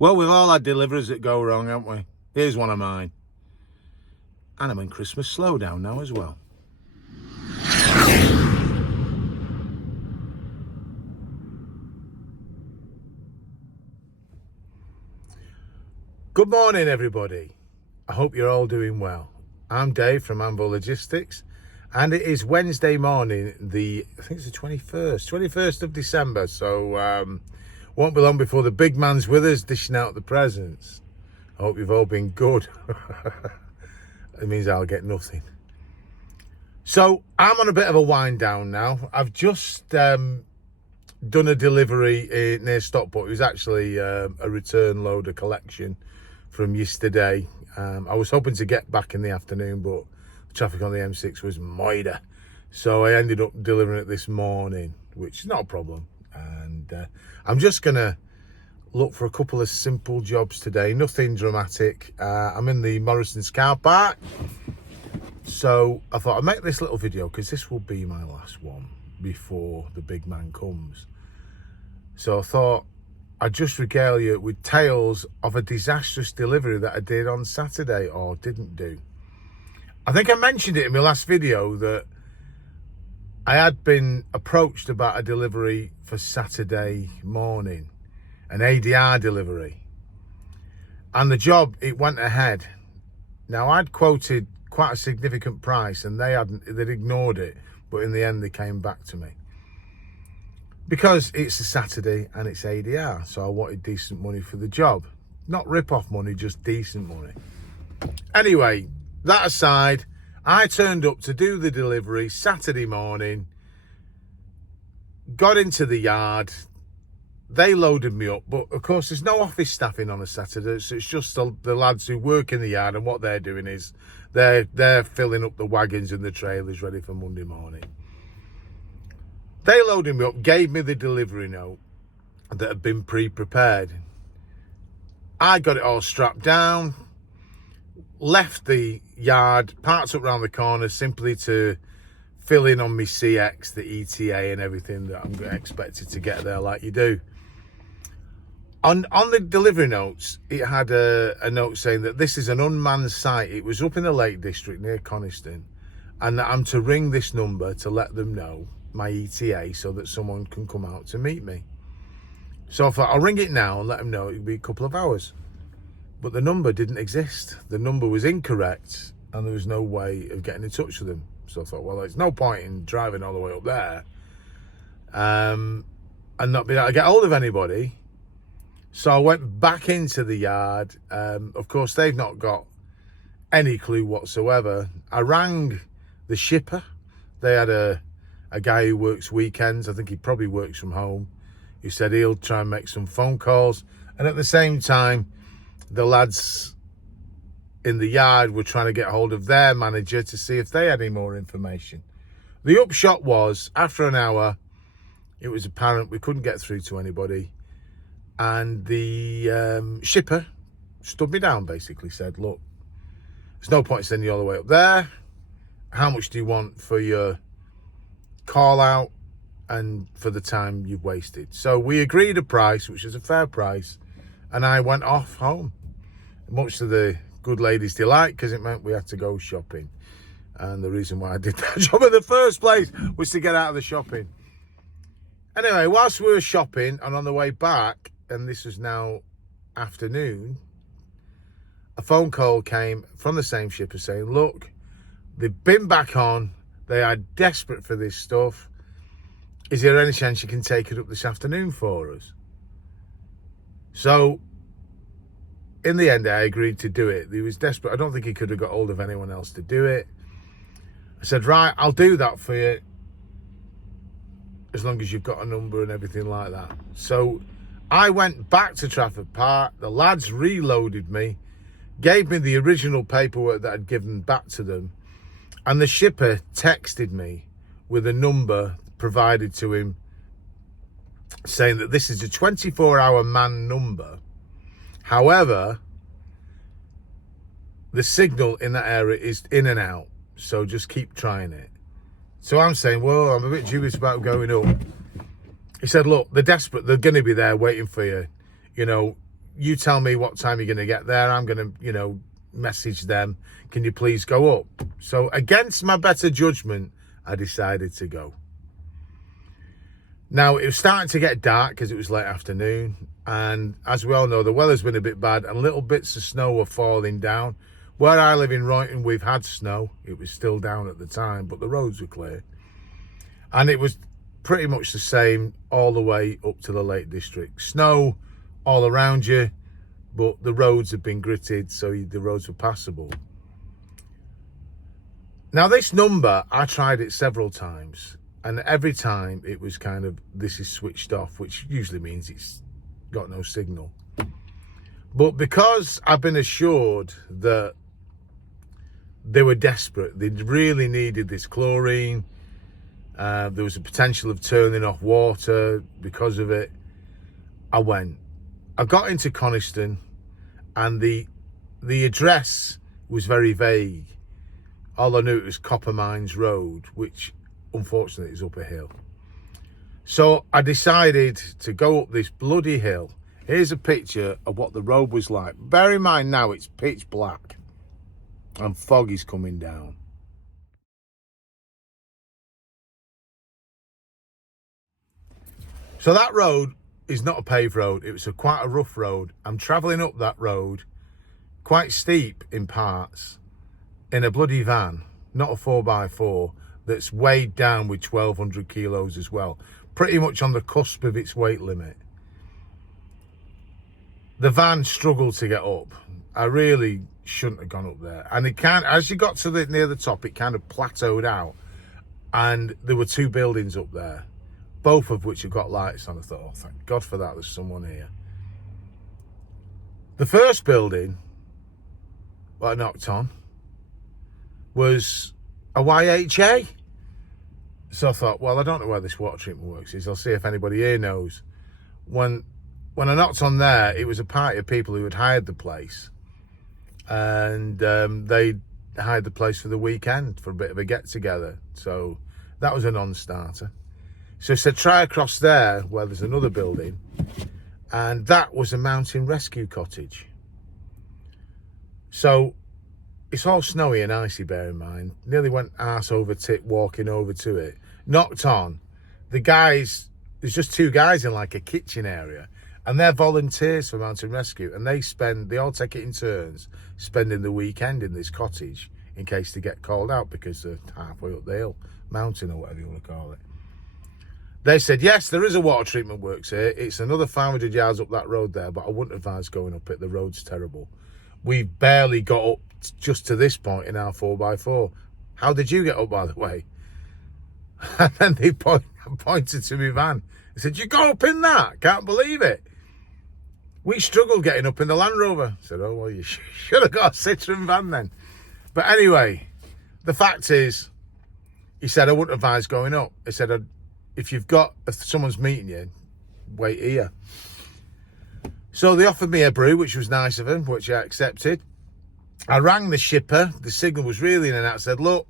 Well, we've all had deliveries that go wrong, haven't we? Here's one of mine. And I'm in Christmas slowdown now as well. Good morning, everybody. I hope you're all doing well. I'm Dave from Anvil Logistics, and it is Wednesday morning, I think it's the 21st of December, so won't be long before the big man's with us dishing out the presents. I hope you've all been good. It means I'll get nothing. So I'm on a bit of a wind down now. I've just done a delivery near Stockport. It was actually a return load, a collection from yesterday. I was hoping to get back in the afternoon, but the traffic on the M6 was moida. So I ended up delivering it this morning, which is not a problem. And I'm just going to look for a couple of simple jobs today, nothing dramatic. I'm in the Morrison's car park. So I thought I'd make this little video because this will be my last one before the big man comes. So I thought I'd just regale you with tales of a disastrous delivery that I did on Saturday, or didn't do. I think I mentioned it in my last video that I had been approached about a delivery for Saturday morning, an ADR delivery. And the job, it went ahead. Now I'd quoted quite a significant price and they'd ignored it, but in the end they came back to me. Because it's a Saturday and it's ADR, so I wanted decent money for the job. Not rip-off money, just decent money. Anyway, that aside, I turned up to do the delivery Saturday morning, got into the yard, they loaded me up, but of course there's no office staffing on a Saturday, so it's just the lads who work in the yard, and what they're doing is they're filling up the wagons and the trailers ready for Monday morning. They loaded me up, gave me the delivery note that had been pre-prepared. I got it all strapped down, left the yard, parked up round the corner simply to fill in on my CX, the ETA and everything that I'm expected to get there like you do. On the delivery notes, it had a note saying that this is an unmanned site. It was up in the Lake District near Coniston, and that I'm to ring this number to let them know my ETA so that someone can come out to meet me. So I thought I'll ring it now and let them know it'll be a couple of hours. But the number didn't exist. The number was incorrect and there was no way of getting in touch with them. So I thought, well, there's no point in driving all the way up there and not being able to get hold of anybody. So I went back into the yard. Of course, they've not got any clue whatsoever. I rang the shipper. They had a guy who works weekends. I think he probably works from home. He said he'll try and make some phone calls. And at the same time, the lads in the yard were trying to get hold of their manager to see if they had any more information. The upshot was, after an hour, it was apparent we couldn't get through to anybody. And the shipper stood me down, basically said, look, there's no point sending you all the way up there. How much do you want for your call out and for the time you've wasted? So we agreed a price, which is a fair price, and I went off home, much to the good lady's delight, because it meant we had to go shopping. And the reason why I did that job in the first place was to get out of the shopping. Anyway, whilst we were shopping and on the way back, and this was now afternoon, a phone call came from the same shipper saying, look, they've been back on, they are desperate for this stuff. Is there any chance you can take it up this afternoon for us? So, in the end, I agreed to do it. He was desperate. I don't think he could have got hold of anyone else to do it. I said, right, I'll do that for you, as long as you've got a number and everything like that. So, I went back to Trafford Park. The lads reloaded me, gave me the original paperwork that I'd given back to them, and the shipper texted me with a number provided to him saying that this is a 24-hour man number. However, the signal in that area is in and out, so just keep trying it. So I'm saying, well, I'm a bit dubious about going up. He said, look, they're desperate. They're going to be there waiting for you. You know, you tell me what time you're going to get there. I'm going to, message them. Can you please go up? So against my better judgment, I decided to go. Now, it was starting to get dark because it was late afternoon. And as we all know, the weather's been a bit bad and little bits of snow were falling down. Where I live in Royton, we've had snow. It was still down at the time, but the roads were clear. And it was pretty much the same all the way up to the Lake District. Snow all around you, but the roads have been gritted, so the roads were passable. Now, this number, I tried it several times, and every time it was kind of, this is switched off, which usually means it's got no signal. But because I've been assured that they were desperate, they really needed this chlorine, there was a potential of turning off water because of it, I went. I got into Coniston, and the address was very vague. All I knew it was Copper Mines Road, which unfortunately is up a hill. So I decided to go up this bloody hill. Here's a picture of what the road was like. Bear in mind now it's pitch black and fog is coming down. So that road is not a paved road. It was quite a rough road. I'm travelling up that road, quite steep in parts, in a bloody van, not a 4x4, that's weighed down with 1,200 kilos as well. Pretty much on the cusp of its weight limit. The van struggled to get up. I really shouldn't have gone up there. And it as you got to near the top, it kind of plateaued out. And there were two buildings up there, both of which have got lights on. I thought, oh, thank God for that, there's someone here. The first building, what I knocked on, was a YHA. So I thought, well, I don't know where this water treatment works is. I'll see if anybody here knows. When I knocked on there, it was a party of people who had hired the place. And they hired the place for the weekend for a bit of a get-together. So that was a non-starter. So I said, try across there where there's another building. And that was a mountain rescue cottage. So it's all snowy and icy, bear in mind. Nearly went arse over tit walking over to it. Knocked on. The guys, there's just two guys in like a kitchen area. And they're volunteers for mountain rescue. And they all take it in turns, spending the weekend in this cottage in case they get called out because they're halfway up the hill, mountain or whatever you want to call it. They said, yes, there is a water treatment works here. It's another 500 yards up that road there, but I wouldn't advise going up it. The road's terrible. We barely got up just to this point in our 4x4. How did you get up, by the way? And then they pointed to my van. They said, you go up in that? Can't believe it. We struggled getting up in the Land Rover. I said, oh, well, you should have got a Citroen van then. But anyway, the fact is, he said, I wouldn't advise going up. He said, if someone's meeting you, wait here. So they offered me a brew, which was nice of them, which I accepted. I rang the shipper. The signal was really in and out. I said, look,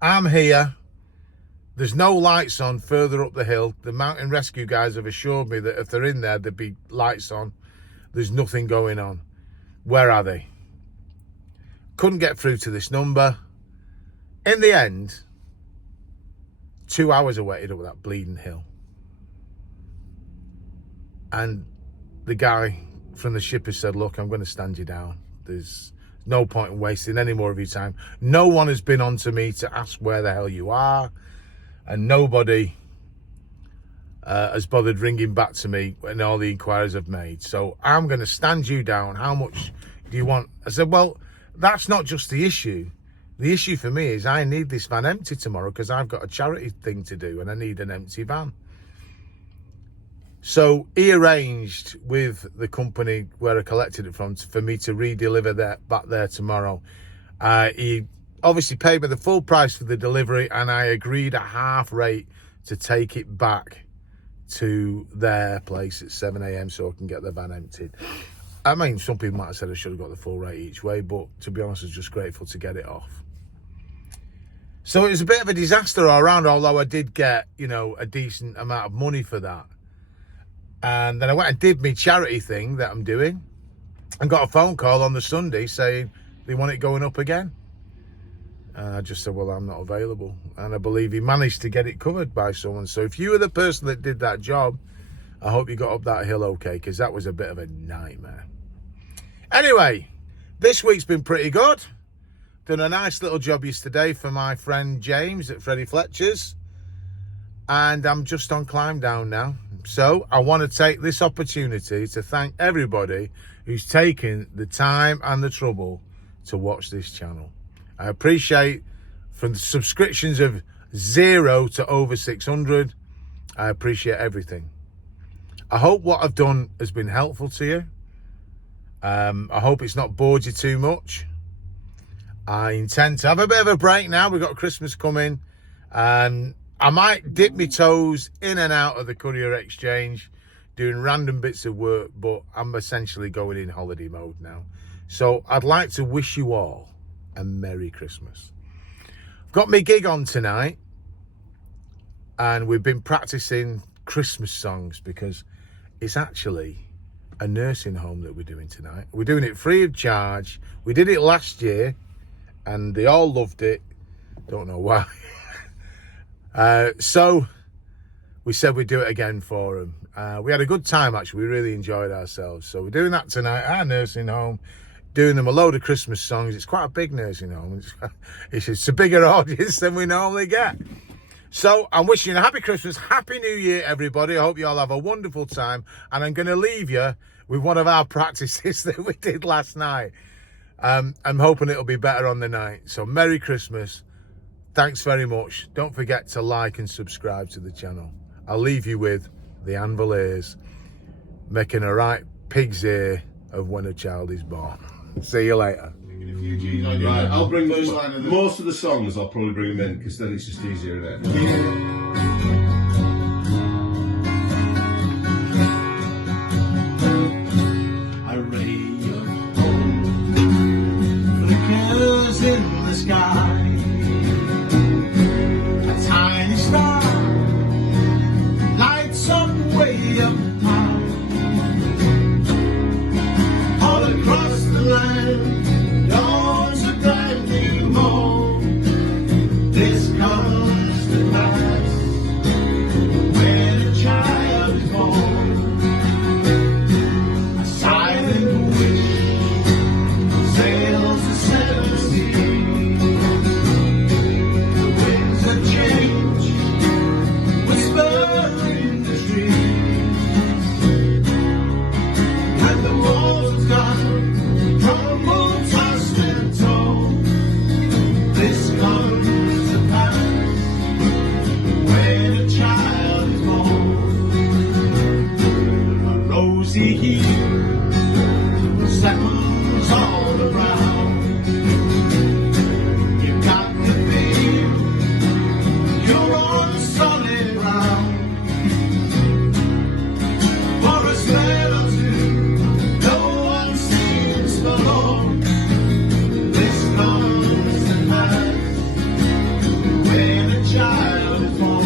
I'm here. There's no lights on further up the hill. The mountain rescue guys have assured me that if they're in there, there'd be lights on. There's nothing going on. Where are they? Couldn't get through to this number. In the end, 2 hours I waited up that bleeding hill. And the guy from the shipper said, look, I'm going to stand you down. There's no point in wasting any more of your time. No one has been on to me to ask where the hell you are. And nobody has bothered ringing back to me when all the inquiries I've made. So I'm going to stand you down. How much do you want? I said, well, that's not just the issue. The issue for me is I need this van empty tomorrow because I've got a charity thing to do and I need an empty van. So he arranged with the company where I collected it from for me to re-deliver that back there tomorrow. He obviously paid me the full price for the delivery and I agreed at half rate to take it back to their place at 7 a.m. so I can get the van emptied. I mean, some people might have said I should have got the full rate each way, but to be honest, I was just grateful to get it off. So it was a bit of a disaster all around, although I did get, a decent amount of money for that. And then I went and did my charity thing that I'm doing. and got a phone call on the Sunday saying they want it going up again. And I just said, well, I'm not available. And I believe he managed to get it covered by someone. So if you were the person that did that job, I hope you got up that hill okay, because that was a bit of a nightmare. Anyway, this week's been pretty good. Done a nice little job yesterday for my friend James at Freddie Fletcher's. And I'm just on climb down now. So I want to take this opportunity to thank everybody who's taken the time and the trouble to watch this channel. I appreciate from the subscriptions of 0 to over 600. I appreciate everything. I hope what I've done has been helpful to you. I hope it's not bored you too much. I intend to have a bit of a break now. We've got Christmas coming. I might dip my toes in and out of the Courier Exchange, doing random bits of work, but I'm essentially going in holiday mode now. So I'd like to wish you all a Merry Christmas. I've got my gig on tonight, and we've been practicing Christmas songs because it's actually a nursing home that we're doing tonight. We're doing it free of charge. We did it last year, and they all loved it. Don't know why. So we said we'd do it again for them. We had a good time, actually. We really enjoyed ourselves. So we're doing that tonight, our nursing home, doing them a load of Christmas songs. It's quite a big nursing home. It's a bigger audience than we normally get. So I'm wishing you a happy Christmas, happy New Year, everybody. I hope you all have a wonderful time. And I'm going to leave you with one of our practices that we did last night. I'm hoping it'll be better on the night. So Merry Christmas. Thanks very much. Don't forget to like and subscribe to the channel. I'll leave you with the Anviliers making a right pig's ear of when a child is born. See you later. Right, I'll bring most of the songs. I'll probably bring them in because then it's just easier, isn't it? A ray of hope flickers in the sky. A tiny star lights up way up high. All across the land, dawns a brand new morn. This comes to pass when a child is born. A silent wish sails the seven seas. The winds of change whisper in the trees, and the walls of God crumble, tossed and torn. This comes to pass when a child is born. A rosy hue settles all around. You've got to feel you're on solid ground. For a spell or two, no one seems forlorn. This comes to pass when a child is born.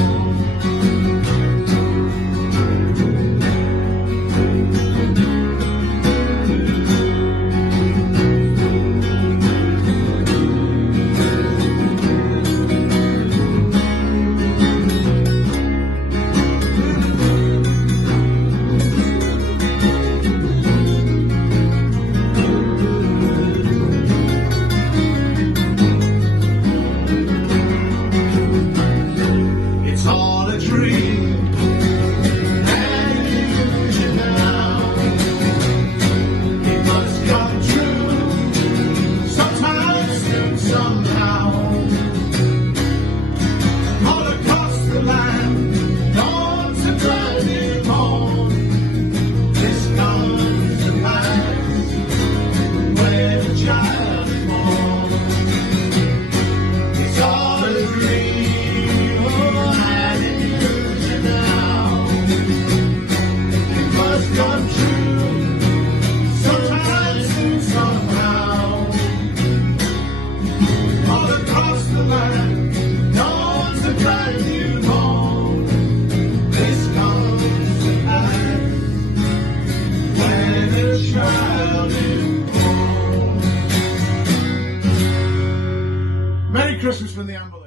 Merry Christmas from the ambulance.